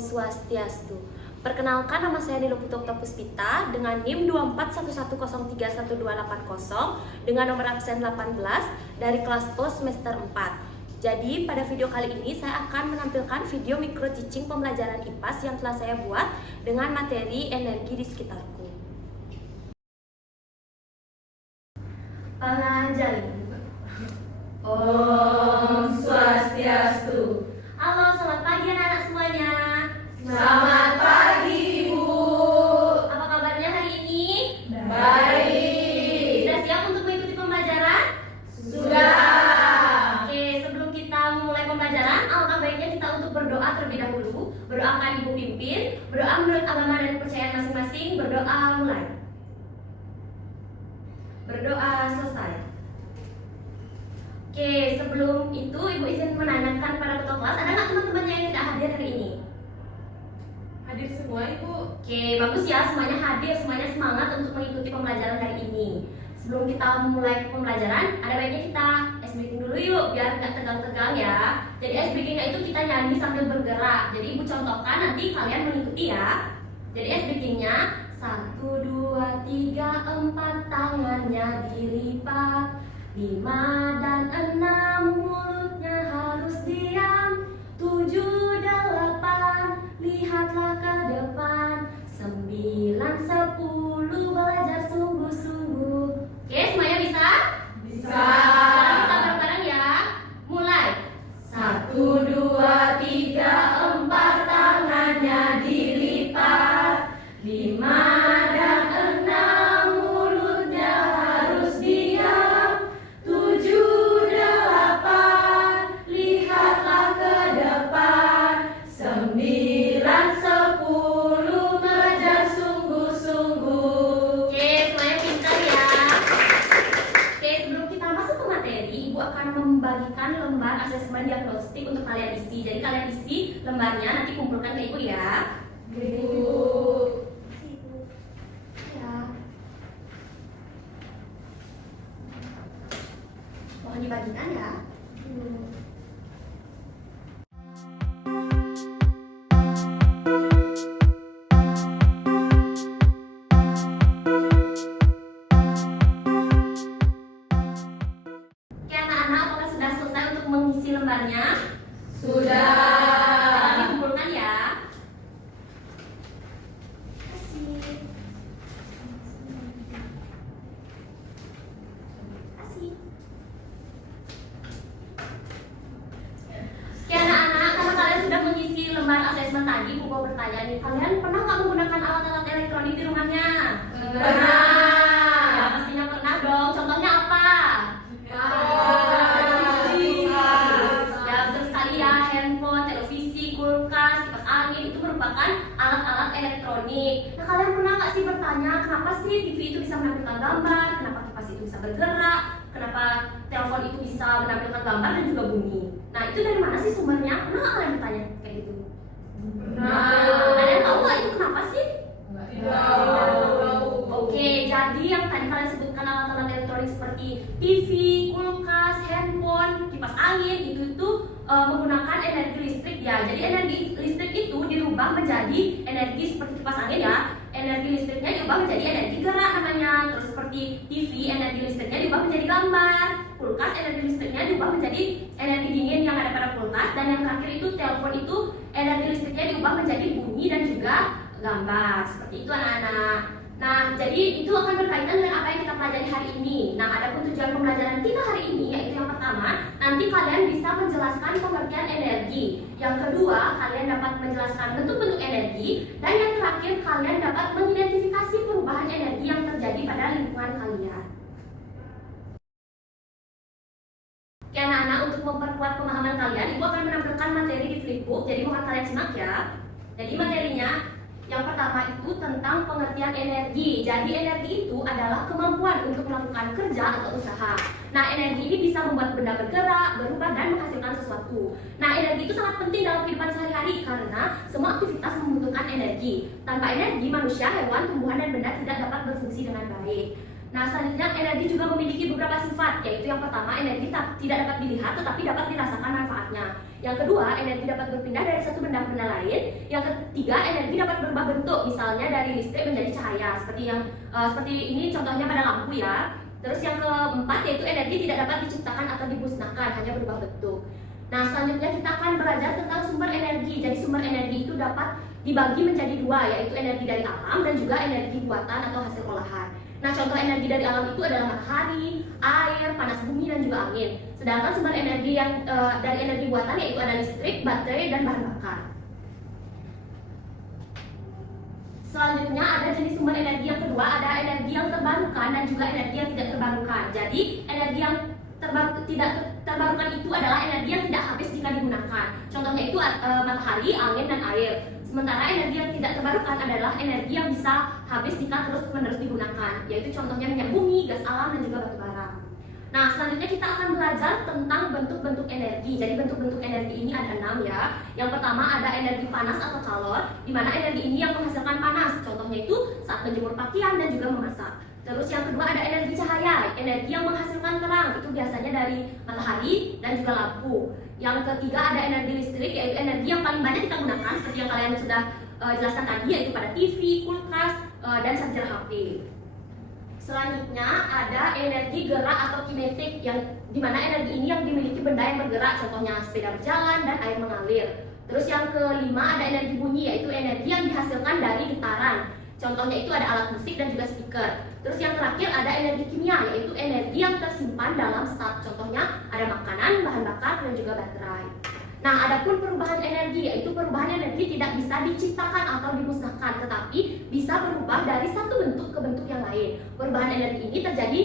Swastiastu. Perkenalkan, nama saya Nilo Putokta Puspita dengan NIM 24110312880 dengan nomor absen 18 dari kelas O semester 4. Jadi pada video kali ini saya akan menampilkan video micro teaching pembelajaran IPAS yang telah saya buat dengan materi energi di sekitarku. Pengajaran. Om Swastiastu. Halo, selamat pagi anak-anak semuanya. Selamat pagi, Ibu. Apa kabarnya hari ini? Baik. Sudah siap untuk mengikuti pembelajaran? Sudah. Oke, sebelum kita memulai pembelajaran, alangkah baiknya kita untuk berdoa terlebih dahulu. Berdoakan Ibu pimpin, berdoa menurut agama dan kepercayaan masing-masing. Berdoa mulai. Berdoa selesai. Oke, sebelum itu Ibu izin menanyakan pada ketua kelas, ada nggak teman-temannya yang tidak hadir hari ini? Hadir semua, Ibu. Oke, bagus ya, semuanya hadir, semuanya semangat untuk mengikuti pembelajaran hari ini. Sebelum kita mulai pembelajaran, ada baiknya kita ice breaking dulu yuk, biar nggak tegang-tegang ya. Jadi ice breakingnya itu kita nyanyi sambil bergerak. Jadi Ibu contohkan, nanti kalian mengikuti ya. Jadi ice breakingnya 1, 2, 3, 4, tangannya dilipat, 5 dan 6, mulutnya harus diam, 7, 8, lihatlah ke depan, 9, 10, belajar sungguh-sungguh. Oke, semuanya bisa? Bisa. Sekarang kita bareng-bareng ya. Mulai. 1, 2, 3, 4, tangannya dilipat, 5 dan 6, mulutnya harus diam, 7, 8, lihatlah ke depan, 9, 10, belajar sungguh-sungguh. Oke, semuanya pintar ya. Oke, sebelum kita masuk ke materi, Ibu akan membagikan lembar asesmen diagnostik untuk kalian isi. Jadi kalian isi lembarnya, nanti kumpulkan ke Ibu ya. Ibu. Ya. Mohon dibagikan ya. Oke anak-anak, apakah sudah selesai untuk mengisi lembarnya? Sudah. Sekarang dikumpulkan ya. Kasih. Kasih. Oke anak-anak, karena kalian sudah mengisi lembar asesmen tadi, Ibu mau bertanya nih, kalian pernah nggak menggunakan alat-alat elektronik di rumahnya? Pernah. Ya pastinya pernah dong. Contohnya apa? Ya betul sekali ya, handphone, televisi, kulkas, kipas angin itu merupakan alat-alat elektronik. Nah kalian pernah nggak sih bertanya kenapa sih TV itu bisa menampilkan gambar, kenapa kipas itu bisa bergerak, kenapa telepon itu bisa menampilkan gambar dan juga bunyi. Nah itu dari mana sih sumbernya? Pernah nggak kalian bertanya kayak gitu? Kalian tahu nggak itu kenapa sih? Oke, jadi yang tadi kalian sebutkan alat-alat elektronik seperti TV, kulkas, handphone, kipas angin itu menggunakan energi listrik ya. Jadi energi listrik itu dirubah menjadi energi seperti kipas angin ya. Energi listriknya diubah menjadi energi gerak namanya. Terus seperti TV, energi listriknya diubah menjadi gambar. Kulkas, energi listriknya diubah menjadi energi dingin yang ada pada kulkas. Dan yang terakhir itu telepon itu energi listriknya diubah menjadi bunyi dan juga gambar. Seperti itu anak-anak. Nah, jadi itu akan berkaitan dengan apa yang kita pelajari hari ini. Nah, ada pun tujuan pembelajaran kita hari ini, yaitu yang pertama, nanti kalian bisa menjelaskan pengertian energi. Yang kedua, kalian dapat menjelaskan bentuk-bentuk energi. Dan yang terakhir, kalian dapat mengidentifikasi perubahan energi yang terjadi pada lingkungan kalian. Oke anak-anak, untuk memperkuat pemahaman kalian, Ibu akan menampilkan materi di flipbook. Jadi mohon kalian simak ya. Jadi materinya yang pertama itu tentang pengertian energi. Jadi energi itu adalah kemampuan untuk melakukan kerja atau usaha. Nah, energi ini bisa membuat benda bergerak, berubah, dan menghasilkan sesuatu. Nah, energi itu sangat penting dalam kehidupan sehari-hari karena semua aktivitas membutuhkan energi. Tanpa energi, manusia, hewan, tumbuhan, dan benda tidak dapat berfungsi dengan baik. Nah, selanjutnya energi juga memiliki beberapa sifat, yaitu yang pertama, energi tidak dapat dilihat tetapi dapat dirasakan manfaatnya. misalnya. Yang kedua, energi dapat berpindah dari satu benda ke benda lain. Yang ketiga, energi dapat berubah bentuk, misalnya dari listrik menjadi cahaya, seperti ini contohnya pada lampu ya. Terus yang keempat yaitu energi tidak dapat diciptakan atau dimusnahkan, hanya berubah bentuk. Nah, selanjutnya kita akan belajar tentang sumber energi. Jadi sumber energi itu dapat dibagi menjadi dua, yaitu energi dari alam dan juga energi buatan atau hasil olahan. Nah, contoh energi dari alam itu adalah matahari, air, panas bumi, dan juga angin. Sedangkan sumber energi yang dari energi buatan yaitu ada listrik, baterai, dan bahan bakar. Selanjutnya ada jenis sumber energi yang kedua, ada energi yang terbarukan dan juga energi yang tidak terbarukan. Jadi energi yang tidak terbarukan itu adalah energi yang tidak habis jika digunakan. Contohnya itu matahari, angin, dan air. Sementara energi yang tidak terbarukan adalah energi yang bisa habis jika terus-menerus digunakan, yaitu contohnya minyak bumi, gas alam, dan juga batu bara. Nah, selanjutnya kita akan belajar tentang bentuk-bentuk energi. Jadi bentuk-bentuk energi ini ada 6 ya. Yang pertama ada energi panas atau kalor, di mana energi ini yang menghasilkan panas. Contohnya itu saat menjemur pakaian dan juga memasak. Terus yang kedua ada energi cahaya, energi yang menghasilkan terang, itu biasanya dari matahari dan juga lampu. Yang ketiga ada energi listrik, yaitu energi yang paling banyak kita gunakan, seperti yang kalian sudah jelaskan tadi, yaitu pada TV, kulkas, dan charger HP. Selanjutnya ada energi gerak atau kinetik, yang dimana energi ini yang dimiliki benda yang bergerak, contohnya sepeda berjalan dan air mengalir. Terus yang kelima ada energi bunyi, yaitu energi yang dihasilkan dari getaran. Contohnya itu ada alat musik dan juga speaker. Terus yang terakhir ada energi kimia, yaitu energi yang tersimpan dalam zat. Contohnya ada makanan, bahan bakar, dan juga baterai. Nah, adapun perubahan energi, yaitu perubahan energi tidak bisa diciptakan atau dimusnahkan, tetapi bisa berubah dari satu bentuk ke bentuk yang lain. Perubahan energi ini terjadi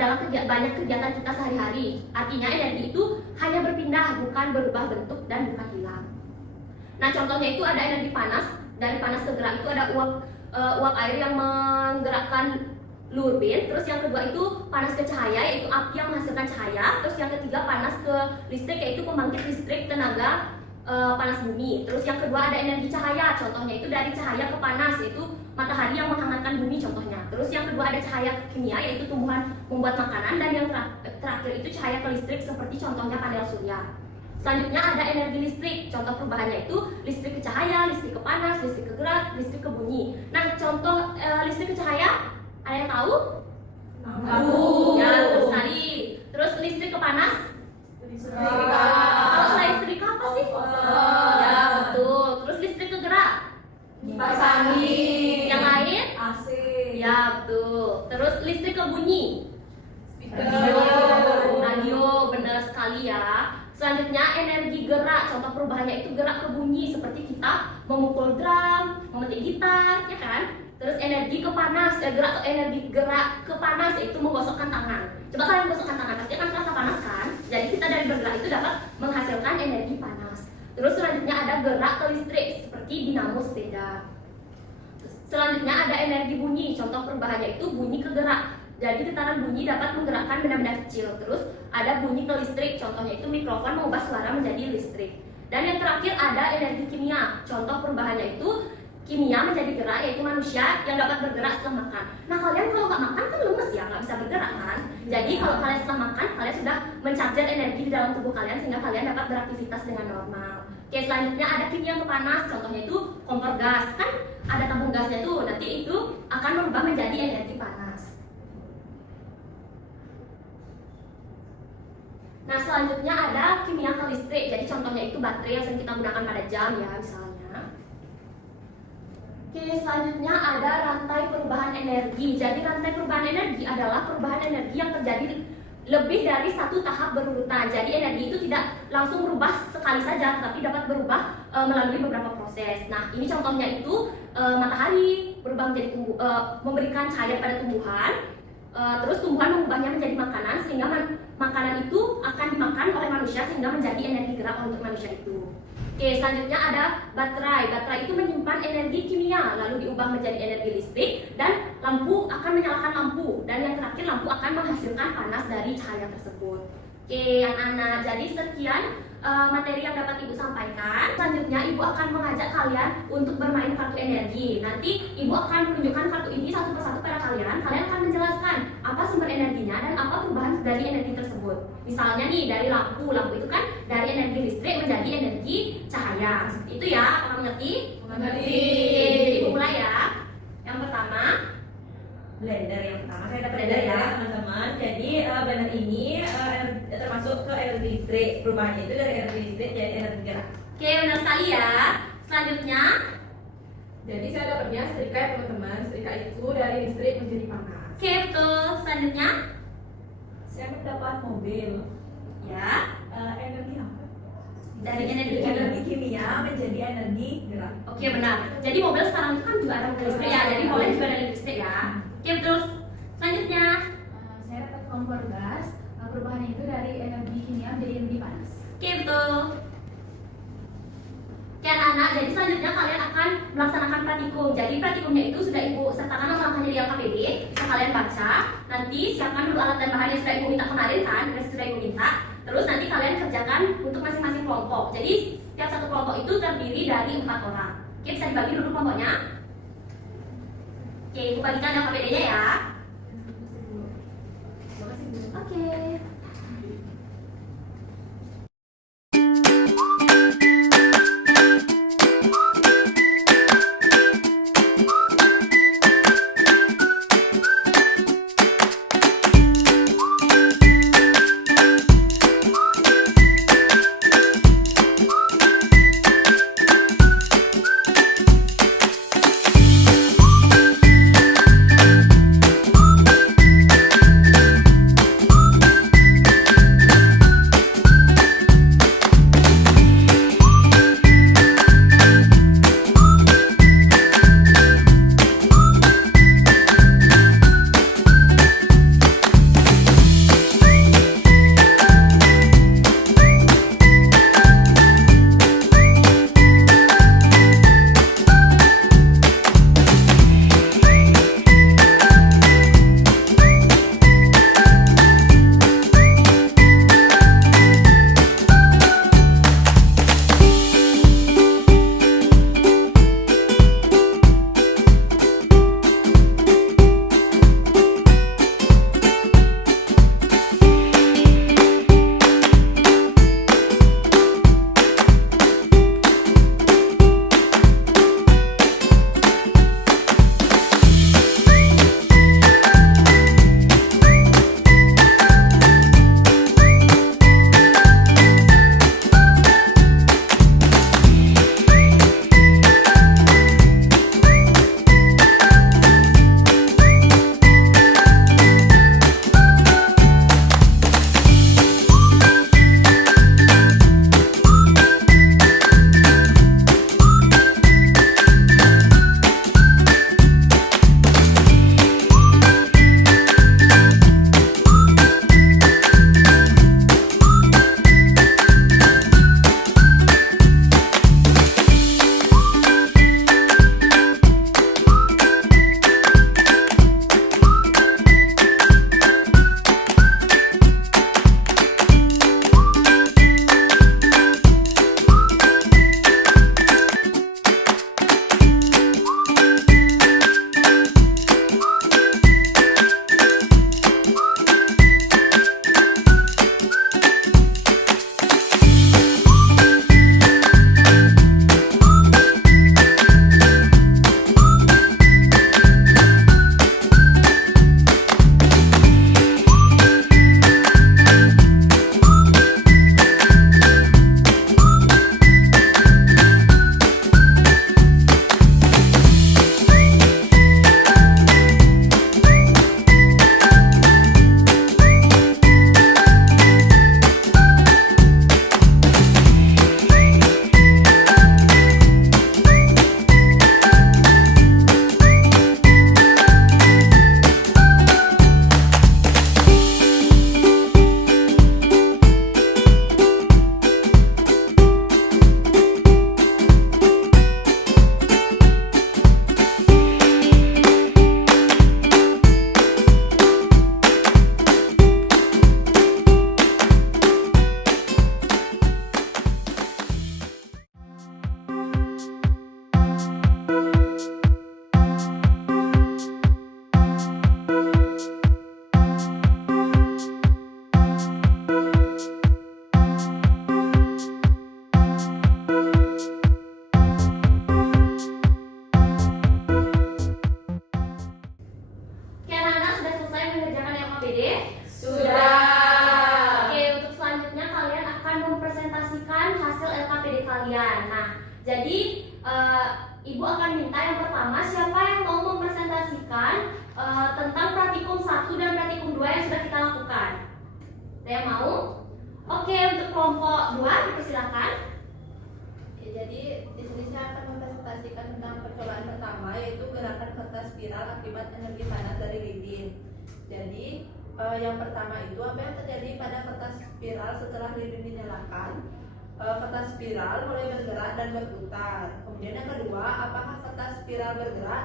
dalam banyak kegiatan kita sehari-hari. Artinya energi itu hanya berpindah, bukan berubah bentuk dan bukan hilang. Nah, contohnya itu ada energi panas. Dari panas ke gerak itu ada uap air yang menggerakkan lurbin. Terus yang kedua itu panas ke cahaya, yaitu api yang menghasilkan cahaya. Terus yang ketiga panas ke listrik, yaitu pembangkit listrik tenaga panas bumi. Terus yang kedua ada energi cahaya, contohnya itu dari cahaya ke panas, yaitu matahari yang menghangatkan bumi contohnya. Terus yang kedua ada cahaya kimia, yaitu tumbuhan membuat makanan. Dan yang terakhir itu cahaya ke listrik, seperti contohnya panel surya. Selanjutnya ada energi listrik, contoh perubahannya itu listrik ke cahaya, listrik ke panas, listrik ke gerak, listrik ke bunyi. Nah, contoh listrik ke cahaya, ada yang tahu? Tahu. Ya, terus tadi. Terus listrik ke panas? Kalau listrik apa sih? Ya, betul. Terus listrik ke gerak? Kipas angin. Yang lain? AC. Ya, betul. Terus listrik ke bunyi? Radio, benar sekali ya. Selanjutnya energi gerak, contoh perubahannya itu gerak ke bunyi, seperti kita memukul drum, memetik gitar, ya kan? Terus energi ke panas, energi gerak ke panas yaitu menggosokkan tangan. Coba kalian gosokkan tangan, pasti akan terasa panas kan? Jadi kita dari bergerak itu dapat menghasilkan energi panas. Terus selanjutnya ada gerak ke listrik, seperti dinamo sepeda. Selanjutnya ada energi bunyi, contoh perubahannya itu bunyi ke gerak. Jadi getaran bunyi dapat menggerakkan benda-benda kecil. Terus ada bunyi ke listrik, contohnya itu mikrofon mengubah suara menjadi listrik. Dan yang terakhir ada energi kimia, contoh perubahannya itu kimia menjadi gerak, yaitu manusia yang dapat bergerak setelah makan. Nah, kalian kalau nggak makan kan lemes ya, nggak bisa bergerak kan? Jadi kalau kalian setelah makan, kalian sudah mencarger energi di dalam tubuh kalian sehingga kalian dapat beraktivitas dengan normal. Oke, selanjutnya ada kimia ke panas, contohnya itu kompor gas. Kan ada tabung gasnya tuh, nanti itu akan berubah menjadi energi panas. Nah, selanjutnya ada kimia ke listrik. Jadi contohnya itu baterai yang sering kita gunakan pada jam ya, misalnya. Oke, selanjutnya ada rantai perubahan energi. Jadi rantai perubahan energi adalah perubahan energi yang terjadi lebih dari satu tahap berurutan. Jadi energi itu tidak langsung berubah sekali saja, tapi dapat berubah melalui beberapa proses. Nah, ini contohnya itu matahari berubah menjadi memberikan cahaya pada tumbuhan. Terus tumbuhan mengubahnya menjadi makanan sehingga makanan itu akan dimakan oleh manusia sehingga menjadi energi gerak untuk manusia itu. Oke, selanjutnya ada baterai. Baterai itu menyimpan energi kimia lalu diubah menjadi energi listrik dan lampu akan menyalakan lampu, dan yang terakhir lampu akan menghasilkan panas dari cahaya tersebut. Oke, anak-anak, jadi sekian materi yang dapat Ibu sampaikan. Selanjutnya Ibu akan mengajak kalian untuk bermain kartu energi. Nanti Ibu akan menunjukkan kartu ini satu persatu pada kalian. Kalian akan menjelaskan apa sumber energinya dan apa perubahan dari energi tersebut. Misalnya nih, dari lampu itu kan dari energi listrik Seperti itu ya, apakah mengerti? Mengerti. Oke, jadi ibu mulai ya. Yang pertama, Blender yang pertama saya dapat Blender blender ya. ya teman-teman. Jadi blender ini termasuk ke energi listrik. Perubahannya itu dari energi listrik jadi energi gerak. oke benar sekali ya. Selanjutnya, Jadi saya dapatnya setrika ya teman-teman. Setrika itu dari listrik menjadi panas. oke betul. Selanjutnya, Saya mendapat mobil. ya Energi apa? dari energi Energi kimia menjadi energi gerak. Oke benar. Jadi mobil sekarang itu kan juga ada mobil listrik ya. Jadi boleh juga dari listrik ya. Oke betul. Selanjutnya, Saya dapat kompor gas. Perubahannya itu dari energi kimia menjadi energi panas. oke betul. Oke anak-anak, jadi selanjutnya kalian akan melaksanakan praktikum. Jadi praktikumnya itu sudah ibu sertakan langkah-langkahnya di LKPD. Bisa kalian baca. Nanti siapkan dulu alat dan bahan yang sudah ibu minta kemarin kan, yang sudah ibu minta. Terus nanti kalian kerjakan untuk masing-masing kelompok. Jadi setiap satu kelompok itu terdiri dari 4 orang. Oke, bisa dibagi dulu kelompoknya. Oke, ibu bagikan LKPD-nya ya. Oke. kalian. Nah, jadi Ibu akan minta yang pertama siapa yang mau mempresentasikan tentang praktikum 1 dan praktikum 2 yang sudah kita lakukan. Ada yang mau? Oke, untuk kelompok 2 dipersilakan. Ya, jadi di sini saya akan mempresentasikan tentang percobaan pertama, yaitu gerakan kertas spiral akibat energi panas dari lilin. Jadi yang pertama itu apa yang terjadi pada kertas spiral setelah lilin dinyalakan? Kertas spiral mulai bergerak dan berputar. Kemudian yang kedua, apakah kertas spiral bergerak?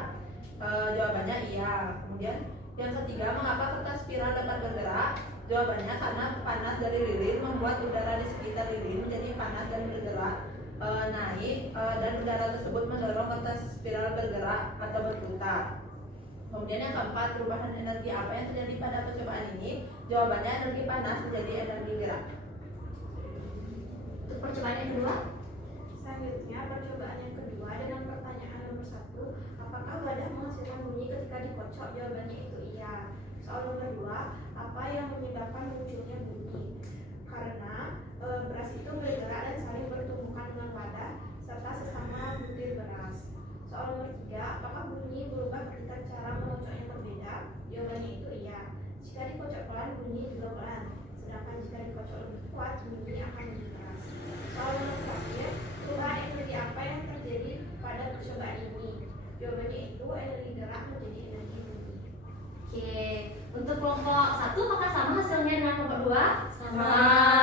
Jawabannya iya. Kemudian yang ketiga, mengapa kertas spiral dapat bergerak? Jawabannya karena panas dari lilin membuat udara di sekitar lilin menjadi panas dan bergerak naik, dan udara tersebut mendorong kertas spiral bergerak atau berputar. Kemudian yang keempat, perubahan energi apa yang terjadi pada percobaan ini? Jawabannya energi panas menjadi energi gerak. Untuk percobaan yang kedua, Selanjutnya, percobaan yang kedua dengan pertanyaan nomor 1, apakah wadah menghasilkan bunyi ketika dikocok? Jawabannya itu iya. Soal nomor 2, apa yang menyebabkan munculnya bunyi? Karena beras itu bergerak dan saling bertumbukan dengan wadah serta sesama butir beras. Soal nomor 3, apakah bunyi berubah ketika cara mengocoknya berbeda? Jawabannya itu iya. Jika dikocok pelan, bunyi juga pelan. Sedangkan jika dikocok lebih kuat, bunyi akan lebih keras. Soal nomor terakhir, perubahan energi apa yang terjadi pada percobaan ini? Jawabannya itu energi gerak menjadi energi bunyi. oke. Untuk kelompok 1 apakah sama hasilnya dengan kelompok 2? Sama.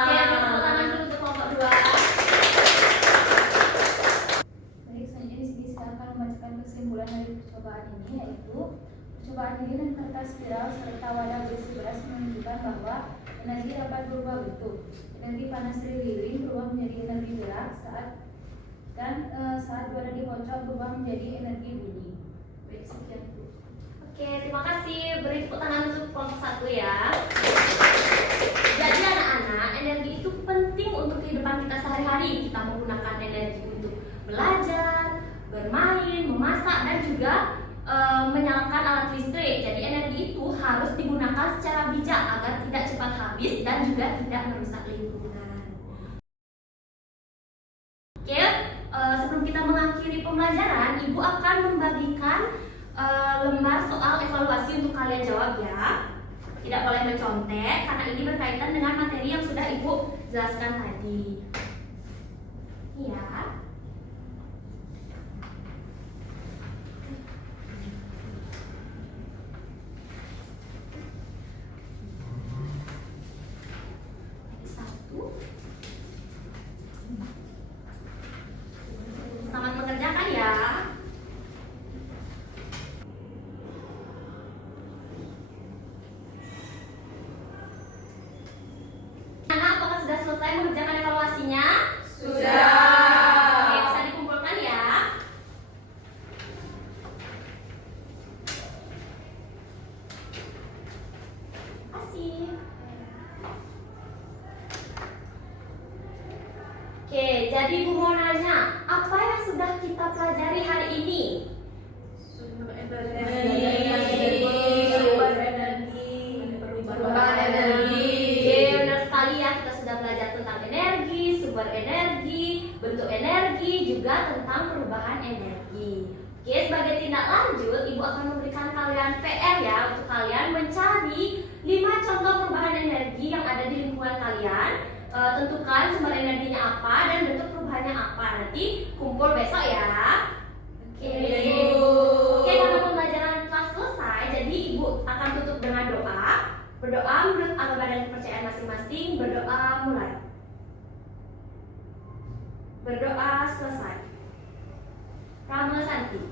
Oke, tepuk tangan dulu untuk kelompok 2. Baik, selanjutnya di sini saya akan membacakan kesimpulan dari percobaan ini, yaitu percobaan lilin dan kertas spiral serta wadah berisi beras menunjukkan bahwa energi dapat berubah bentuk. Energi panas dari lilin berubah menjadi energi gerak saat wadah dikocok berubah menjadi energi bunyi. Baik, sekian Bu. Oke, terima kasih. Beri tepuk tangan untuk kelompok 1 ya. Jadi anak-anak, energi itu penting untuk kehidupan kita sehari-hari. Kita menggunakan energi untuk belajar, bermain, memasak, dan juga menyalakan alat listrik. Jadi energi itu harus digunakan secara bijak agar tidak cepat habis dan juga tidak merusak lingkungan. Oke, sebelum kita mengakhiri pembelajaran, Ibu akan membagikan lembar soal evaluasi untuk kalian jawab ya. Tidak boleh mencontek karena ini berkaitan dengan materi yang sudah Ibu jelaskan tadi. Iya. Satu. Selamat mengerjakan ya. Anak, apakah sudah selesai mengerjakan evaluasinya? Sudah. Oke, bisa dikumpulkan ya. Terima kasih. Oke, jadi Ibu mau nanya, apa yang sudah kita pelajari hari ini? Sumber Energi, energi, sumber energi, perubahan energi. Oke, benar sekali ya, kita sudah belajar tentang energi, sumber energi, bentuk energi, juga tentang perubahan energi. Oke, sebagai tindak lanjut, Ibu akan memberikan kalian PR ya, untuk kalian mencari 5 contoh perubahan energi yang ada di lingkungan kalian. Tentukan sumber energinya apa dan bentuk perubahannya apa. Nanti kumpul besok ya. Oke. Oke, karena pembelajaran telah selesai, jadi Ibu akan tutup dengan doa. Berdoa menurut agama dan kepercayaan masing-masing. Berdoa mulai. Berdoa selesai. Rama Santi.